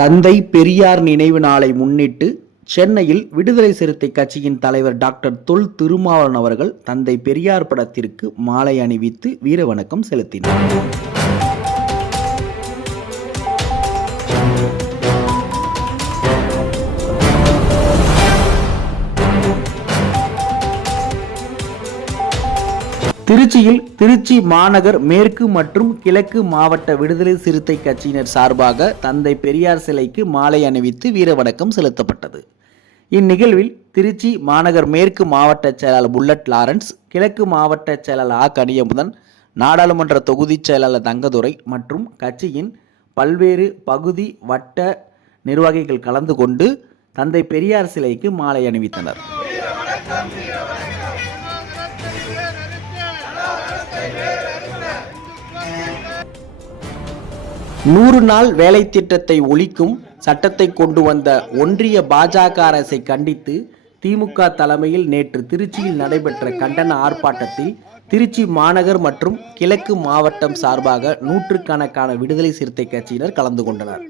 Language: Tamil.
தந்தை பெரியார் நினைவு நாளை முன்னிட்டு சென்னையில் விடுதலை சிறுத்தை கட்சியின் தலைவர் டாக்டர் தொல் திருமாவளவன் அவர்கள் தந்தை பெரியார் படத்திற்கு மாலை அணிவித்து வீரவணக்கம் செலுத்தினார். திருச்சியில் திருச்சி மாநகர் மேற்கு மற்றும் கிழக்கு மாவட்ட விடுதலை சிறுத்தை கட்சியினர் சார்பாக தந்தை பெரியார் சிலைக்கு மாலை அணிவித்து வீரவணக்கம் செலுத்தப்பட்டது. இந்நிகழ்வில் திருச்சி மாநகர் மேற்கு மாவட்ட செயலாளர் புல்லட் லாரன்ஸ் கிழக்கு மாவட்ட செயலாளர் ஆ. கனியமுதன் நாடாளுமன்ற தொகுதிச் செயலாளர் தங்கதுரை மற்றும் கட்சியின் பல்வேறு பகுதி வட்ட நிர்வாகிகள் கலந்து கொண்டு தந்தை பெரியார் சிலைக்கு மாலை அணிவித்தனர். நூறு நாள் வேலை திட்டத்தை ஒழிக்கும் சட்டத்தை கொண்டு வந்த ஒன்றிய பாஜக அரசை கண்டித்து திமுக தலைமையில் நேற்று திருச்சியில் நடைபெற்ற கண்டன ஆர்ப்பாட்டத்தில் திருச்சி மாநகர் மற்றும் கிழக்கு மாவட்டம் சார்பாக நூற்றுக்கணக்கான விடுதலை சிறுத்தை கட்சியினர் கலந்து கொண்டனர்.